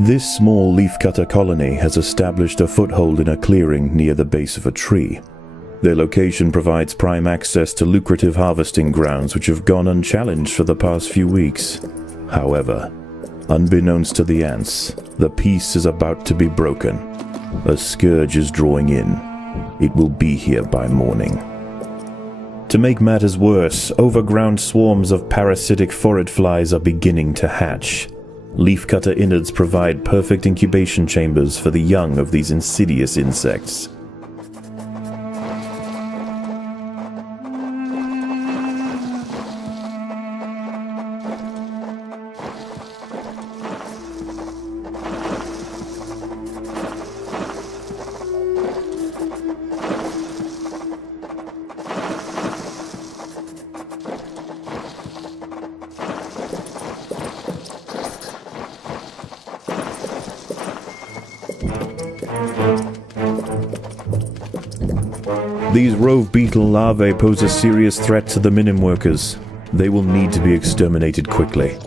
This small leafcutter colony has established a foothold in a clearing near the base of a tree. Their location provides prime access to lucrative harvesting grounds which have gone unchallenged for the past few weeks. However, unbeknownst to the ants, the peace is about to be broken. A scourge is drawing in. It will be here by morning. To make matters worse, overground swarms of parasitic phorid flies are beginning to hatch. Leafcutter innards provide perfect incubation chambers for the young of these insidious insects. These rove beetle larvae pose a serious threat to the minim workers. They will need to be exterminated quickly.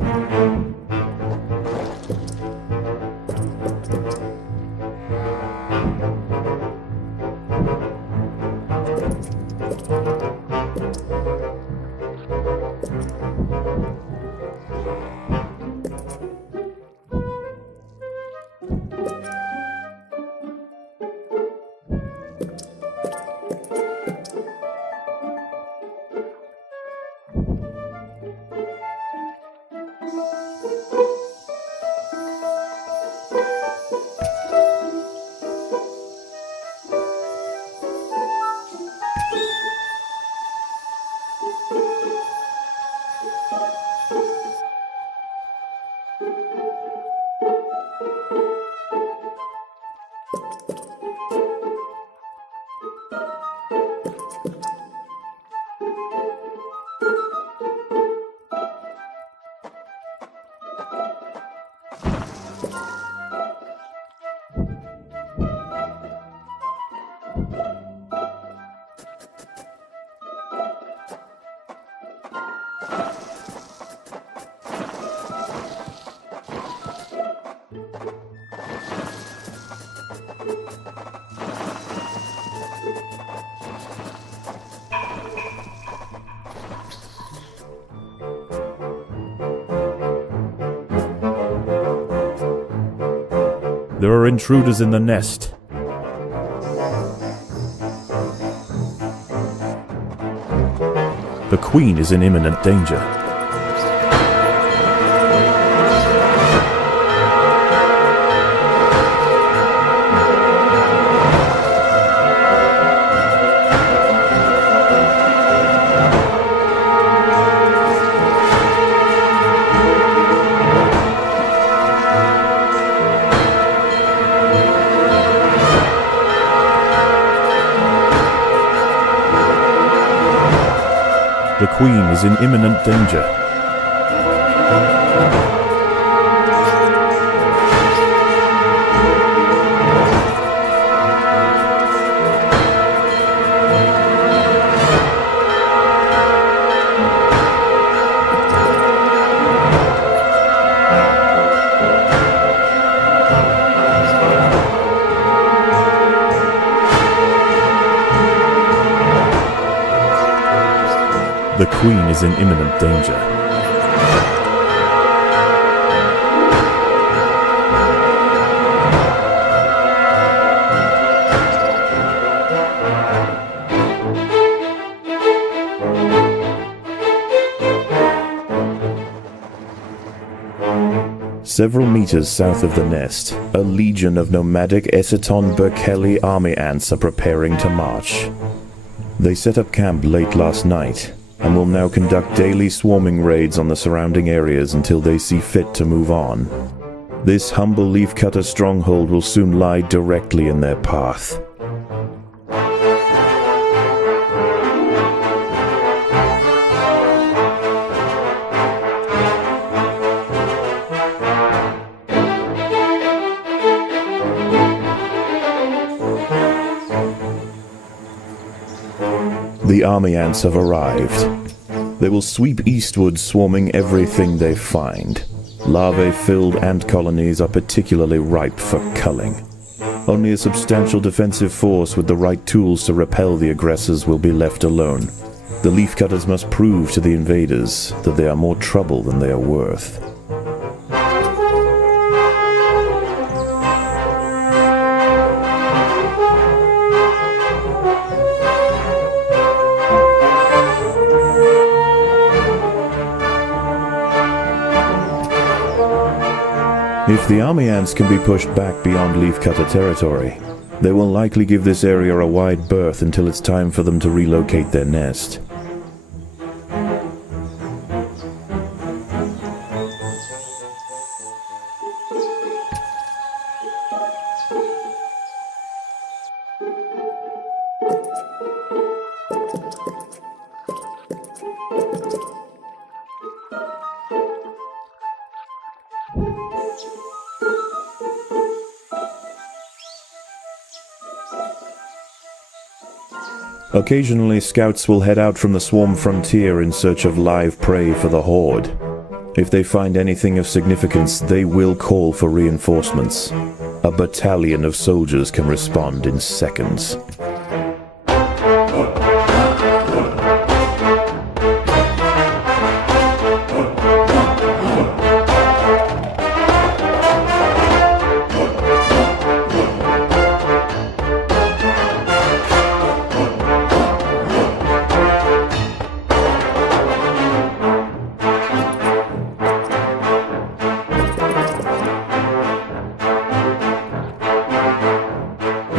There are intruders in the nest. The queen is in imminent danger. The queen is in imminent danger. The queen is in imminent danger. Several meters south of the nest, a legion of nomadic Eciton Berkeley army ants are preparing to march. They set up camp late last night, and will now conduct daily swarming raids on the surrounding areas until they see fit to move on. This humble leafcutter stronghold will soon lie directly in their path. The army ants have arrived. They will sweep eastward, swarming everything they find. Larvae-filled ant colonies are particularly ripe for culling. Only a substantial defensive force with the right tools to repel the aggressors will be left alone. The leafcutters must prove to the invaders that they are more trouble than they are worth. If the army ants can be pushed back beyond leafcutter territory, they will likely give this area a wide berth until it's time for them to relocate their nest. Occasionally, scouts will head out from the swarm frontier in search of live prey for the horde. If they find anything of significance, they will call for reinforcements. A battalion of soldiers can respond in seconds.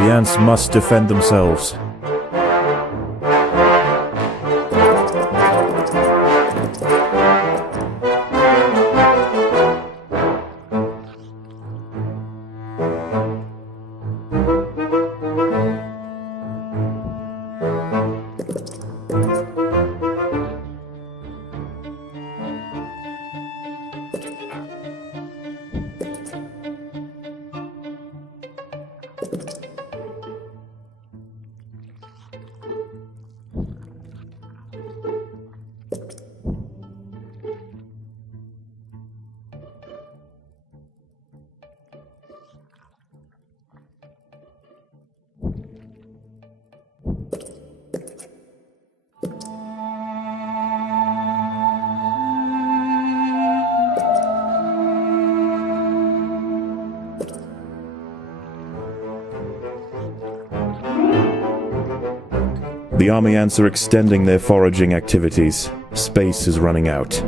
The ants must defend themselves. The army ants are extending their foraging activities. Space is running out.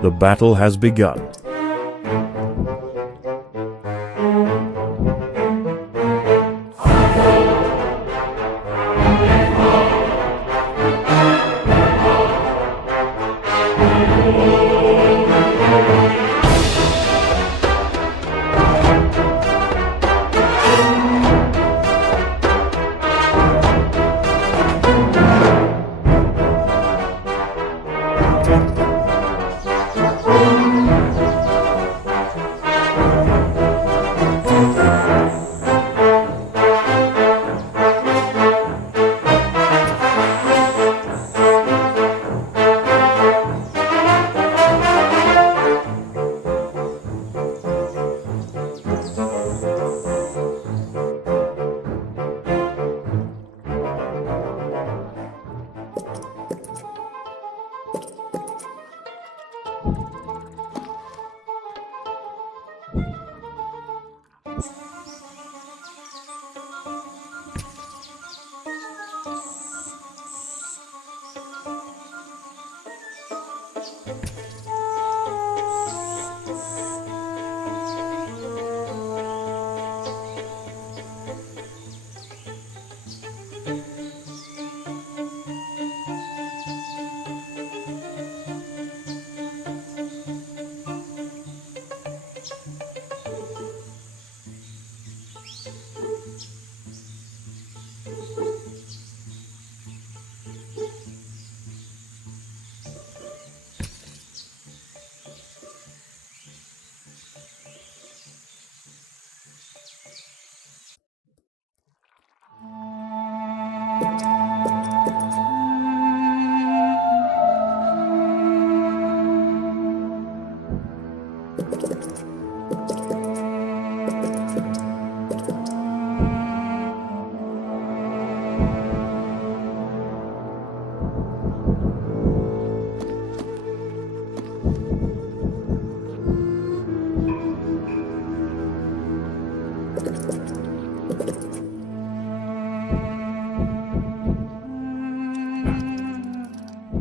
The battle has begun.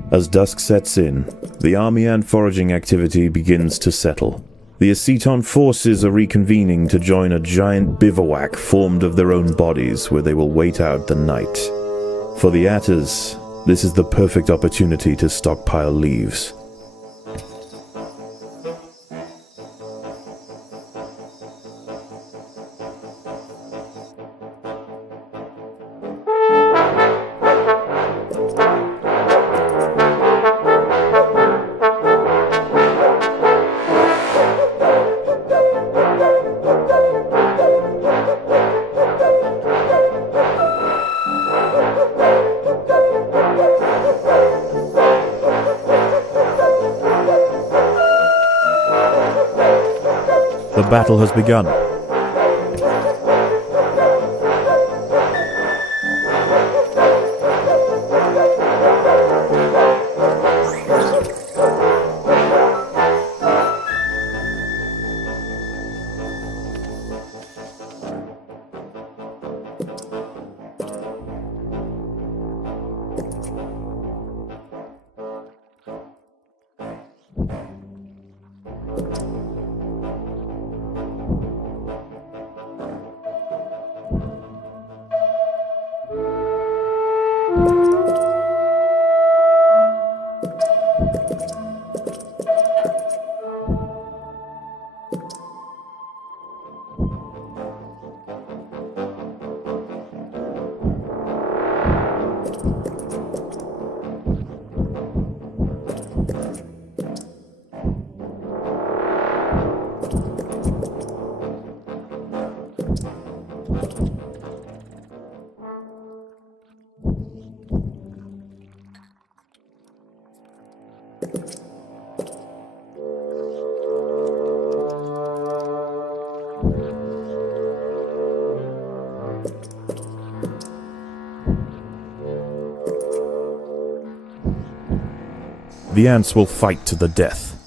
As dusk sets in, the army and foraging activity begins to settle. The Aceton forces are reconvening to join a giant bivouac formed of their own bodies where they will wait out the night. For the Atters, this is the perfect opportunity to stockpile leaves. The battle has begun. The ants will fight to the death.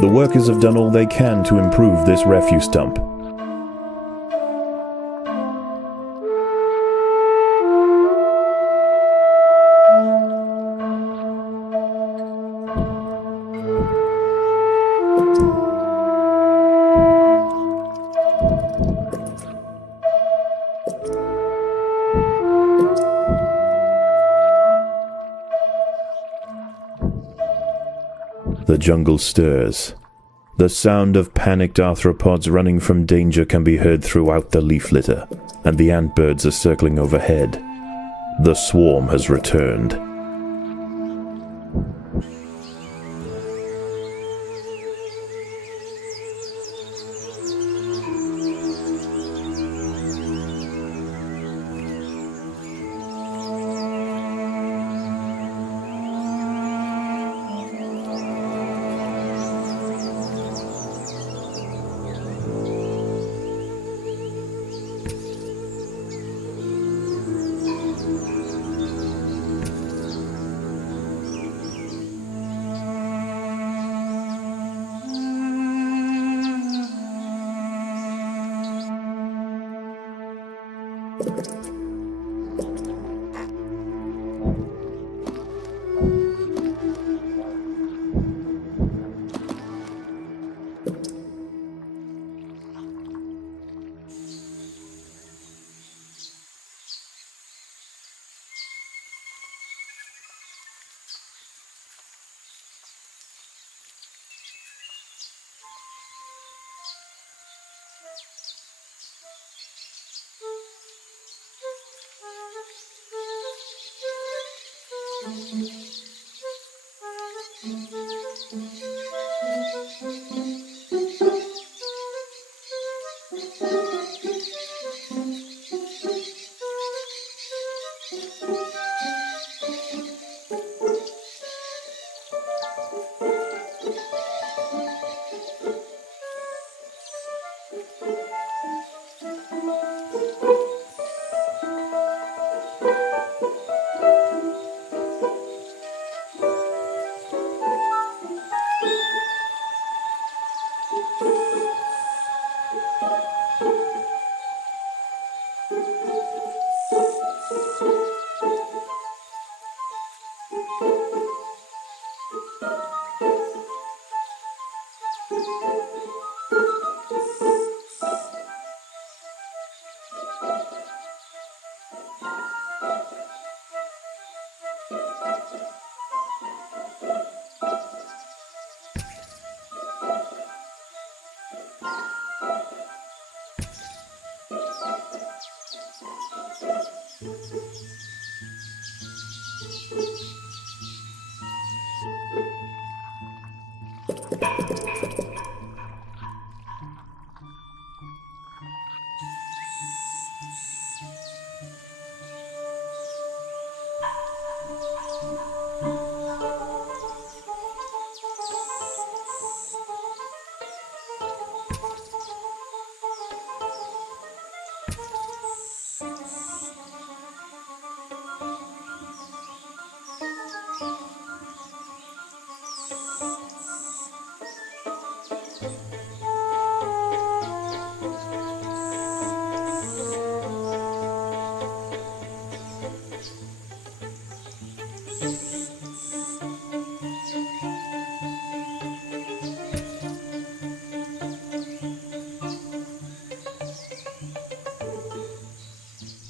The workers have done all they can to improve this refuse dump. The jungle stirs. The sound of panicked arthropods running from danger can be heard throughout the leaf litter, and the antbirds are circling overhead. The swarm has returned.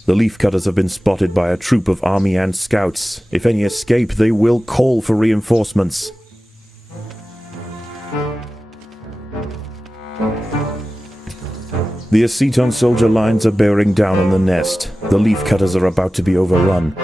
The leafcutters have been spotted by a troop of army ant scouts. If any escape, they will call for reinforcements. The aceton soldier lines are bearing down on the nest. The leafcutters are about to be overrun.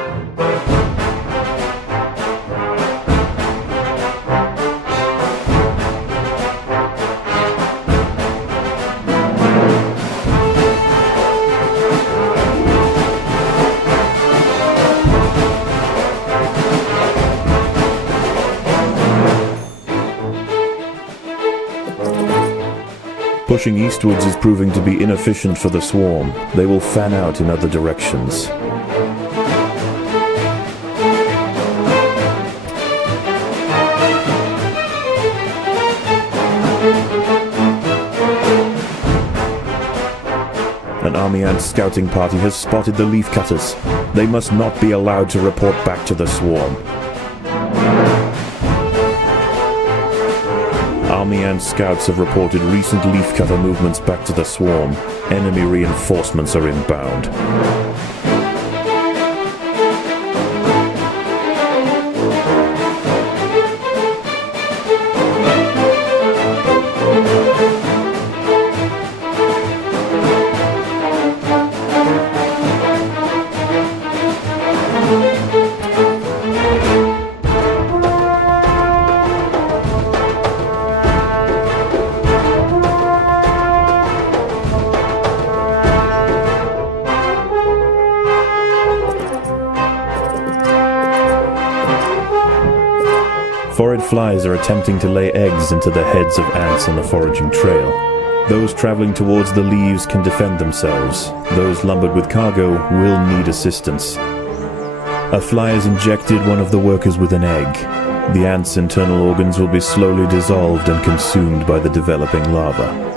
Pushing eastwards is proving to be inefficient for the swarm. They will fan out in other directions. An army ant scouting party has spotted the leafcutters. They must not be allowed to report back to the swarm. Army ant scouts have reported recent leafcutter movements back to the swarm. Enemy reinforcements are inbound. Foraged flies are attempting to lay eggs into the heads of ants on the foraging trail. Those traveling towards the leaves can defend themselves. Those lumbered with cargo will need assistance. A fly has injected one of the workers with an egg. The ant's internal organs will be slowly dissolved and consumed by the developing larva.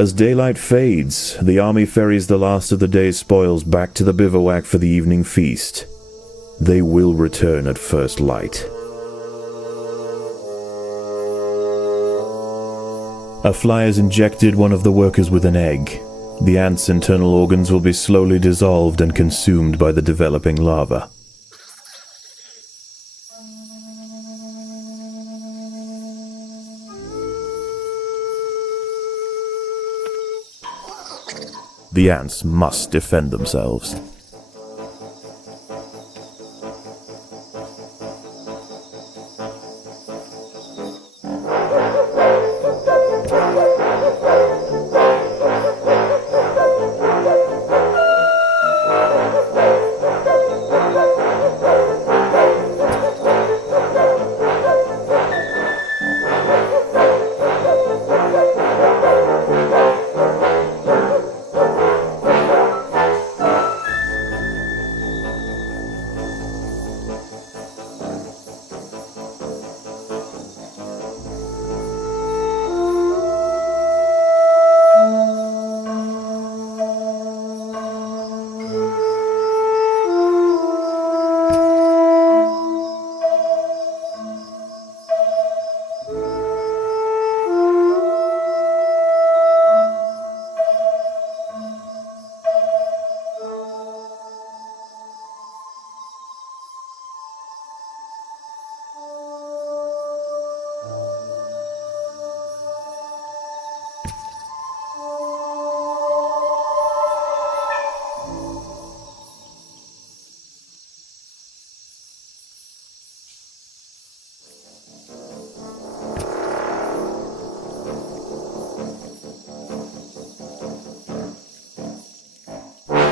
As daylight fades, the army ferries the last of the day's spoils back to the bivouac for the evening feast. They will return at first light. A fly has injected one of the workers with an egg. The ant's internal organs will be slowly dissolved and consumed by the developing larva. The ants must defend themselves.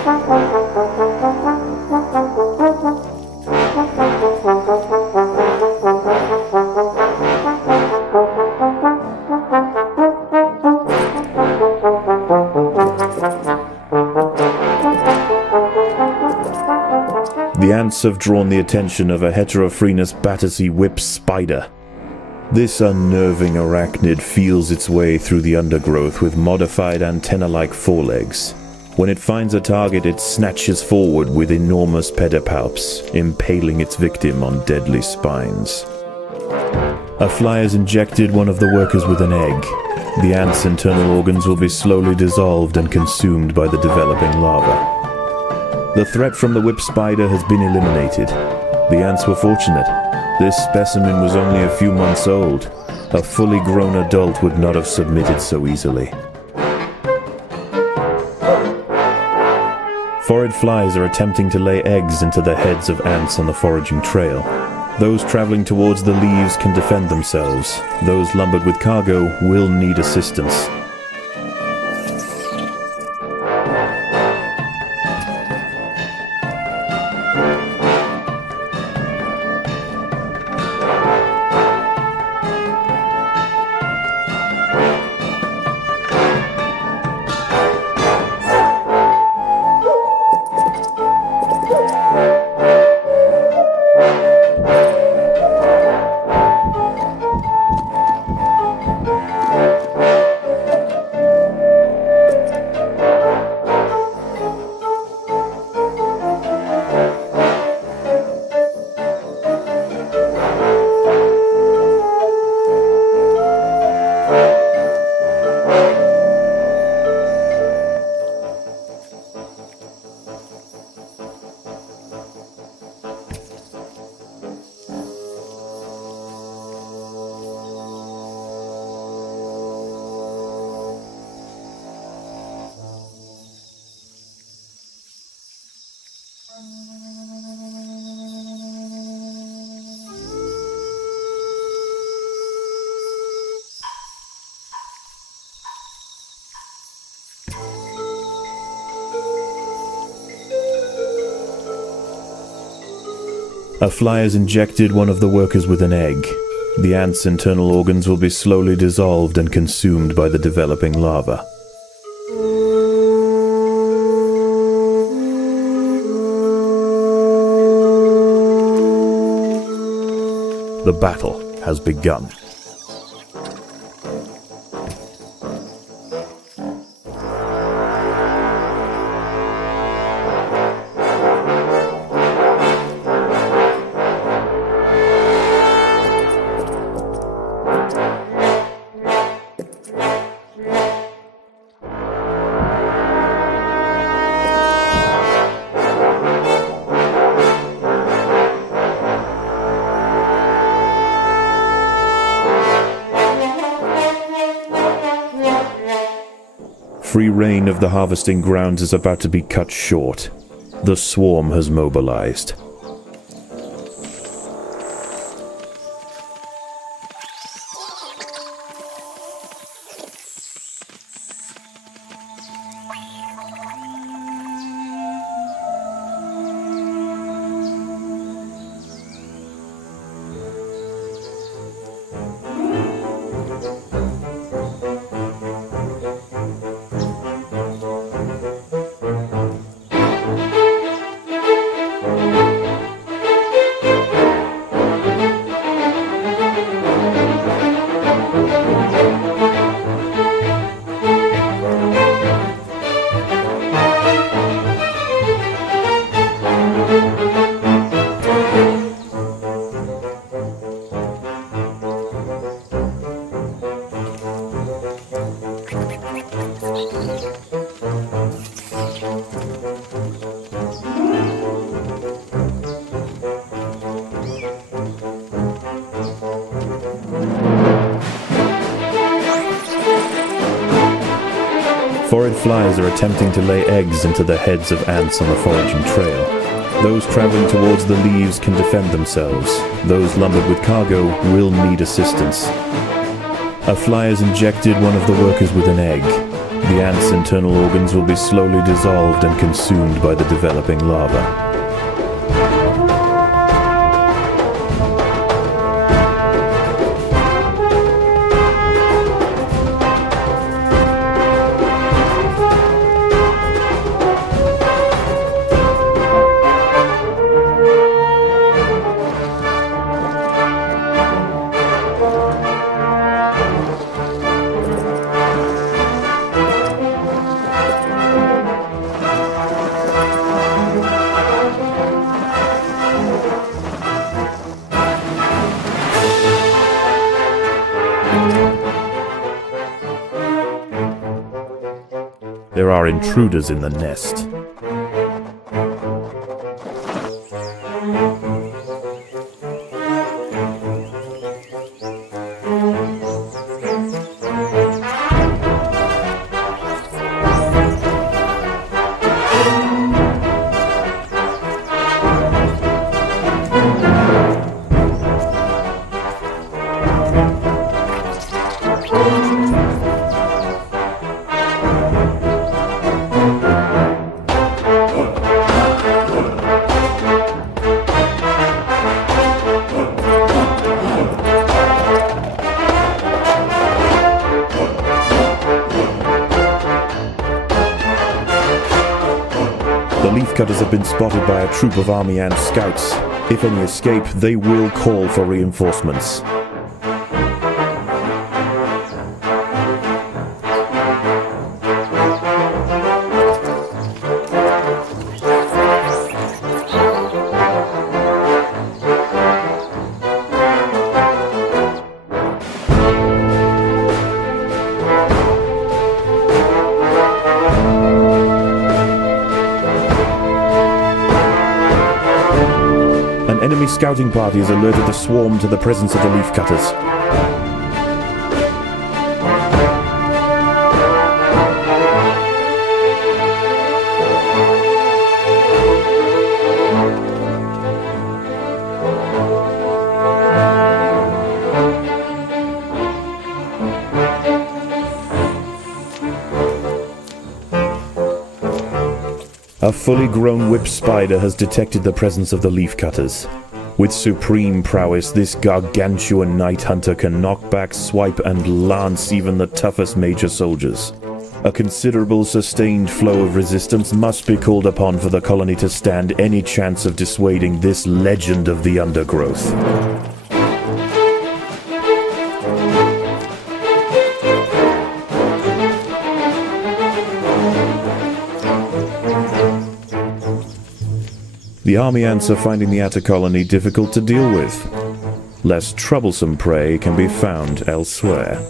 The ants have drawn the attention of a heterophrenic Battersea whip spider. This unnerving arachnid feels its way through the undergrowth with modified antenna-like forelegs. When it finds a target, it snatches forward with enormous pedipalps, impaling its victim on deadly spines. A fly has injected one of the workers with an egg. The ant's internal organs will be slowly dissolved and consumed by the developing larva. The threat from the whip spider has been eliminated. The ants were fortunate. This specimen was only a few months old. A fully grown adult would not have submitted so easily. Forage flies are attempting to lay eggs into the heads of ants on the foraging trail. Those traveling towards the leaves can defend themselves. Those lumbered with cargo will need assistance. A fly has injected one of the workers with an egg. The ant's internal organs will be slowly dissolved and consumed by the developing larva. The battle has begun. Free reign of the harvesting grounds is about to be cut short. The swarm has mobilized. Forage flies are attempting to lay eggs into the heads of ants on the foraging trail. Those traveling towards the leaves can defend themselves. Those lumbered with cargo will need assistance. A fly has injected one of the workers with an egg. The ants' internal organs will be slowly dissolved and consumed by the developing larva. There are intruders in the nest. The leafcutters have been spotted by a troop of army ant scouts. If any escape, they will call for reinforcements. An enemy scouting party has alerted the swarm to the presence of the leafcutters. A fully grown whip spider has detected the presence of the leafcutters. With supreme prowess, this gargantuan night hunter can knock back, swipe, and lance even the toughest major soldiers. A considerable sustained flow of resistance must be called upon for the colony to stand any chance of dissuading this legend of the undergrowth. The army ants are finding the atta colony difficult to deal with. Less troublesome prey can be found elsewhere.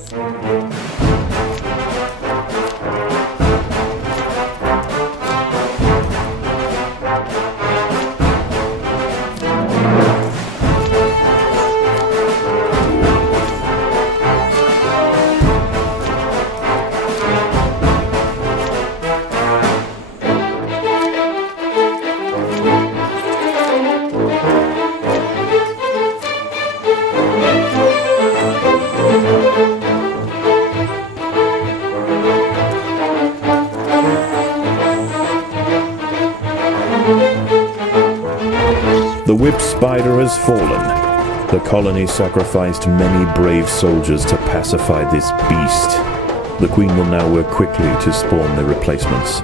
The whip spider has fallen. The colony sacrificed many brave soldiers to pacify this beast. The queen will now work quickly to spawn the replacements.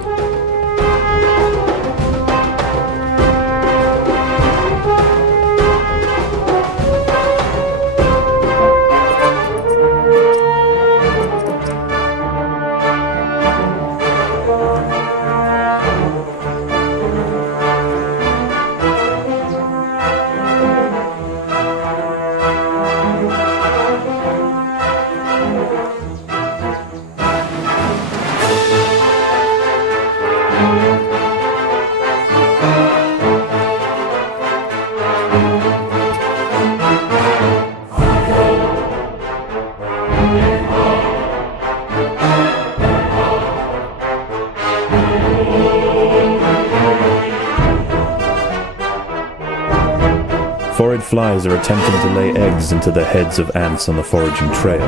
Forage flies are attempting to lay eggs into the heads of ants on the foraging trail.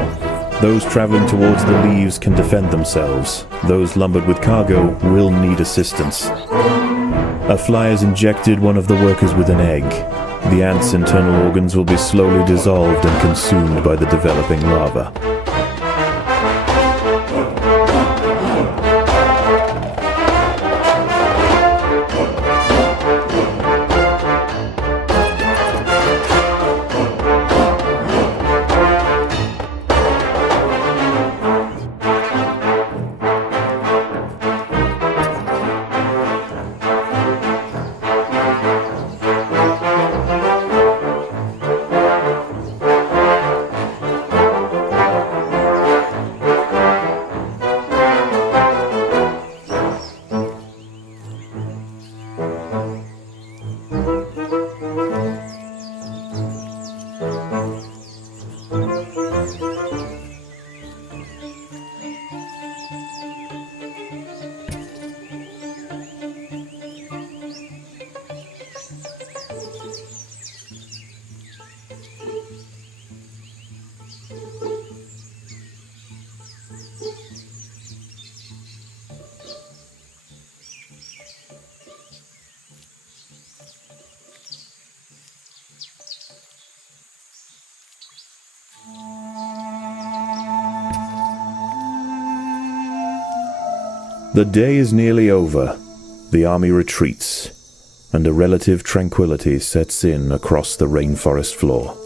Those traveling towards the leaves can defend themselves. Those lumbered with cargo will need assistance. A fly has injected one of the workers with an egg. The ant's internal organs will be slowly dissolved and consumed by the developing larva. The day is nearly over. The army retreats, and a relative tranquility sets in across the rainforest floor.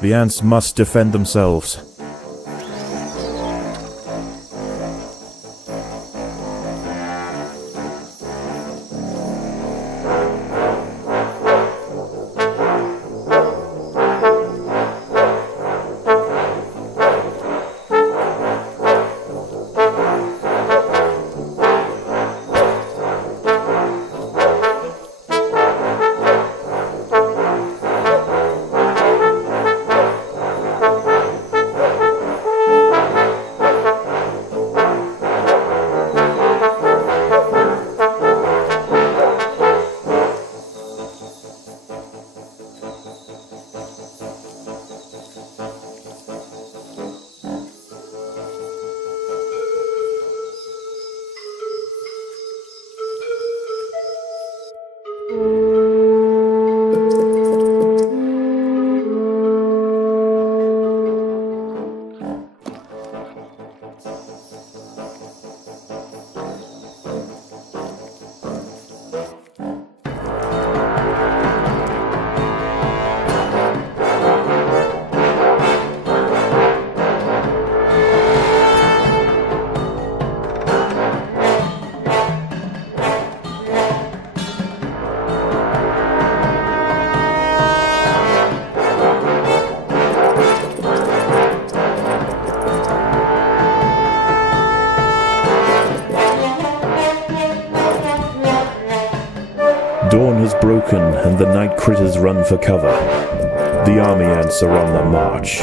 The ants must defend themselves. Dawn has broken and the night critters run for cover. The army ants are on the march.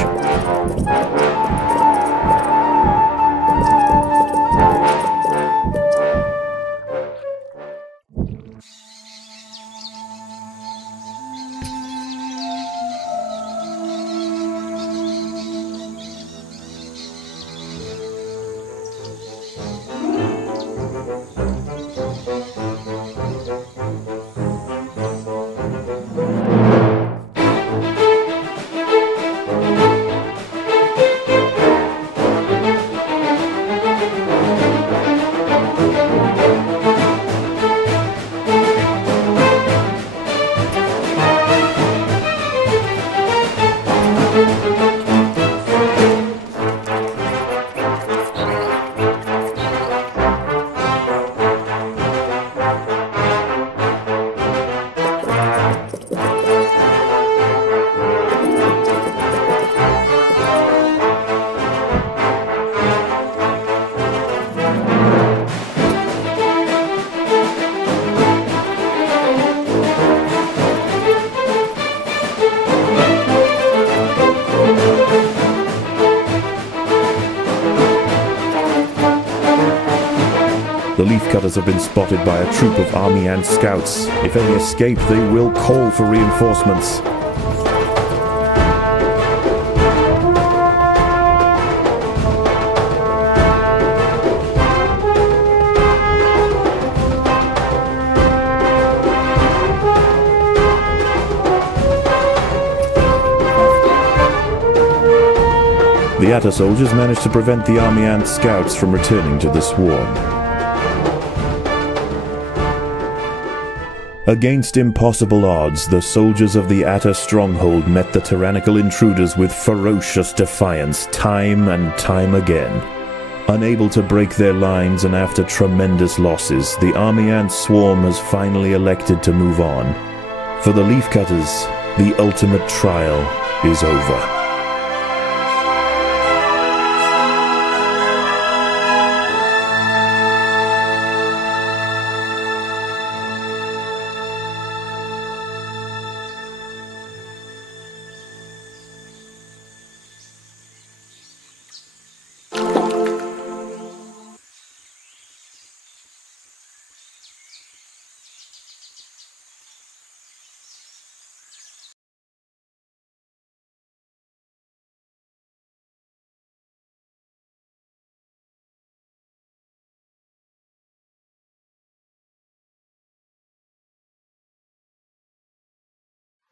The leafcutters have been spotted by a troop of army ant scouts. If any escape, they will call for reinforcements. The Atta soldiers managed to prevent the army ant scouts from returning to the swarm. Against impossible odds, the soldiers of the Atta stronghold met the tyrannical intruders with ferocious defiance time and time again. Unable to break their lines and after tremendous losses, the army ant swarm has finally elected to move on. For the leafcutters, the ultimate trial is over.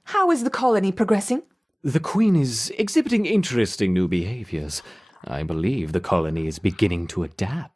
How is the colony progressing? The Queen is exhibiting interesting new behaviors. I believe the colony is beginning to adapt.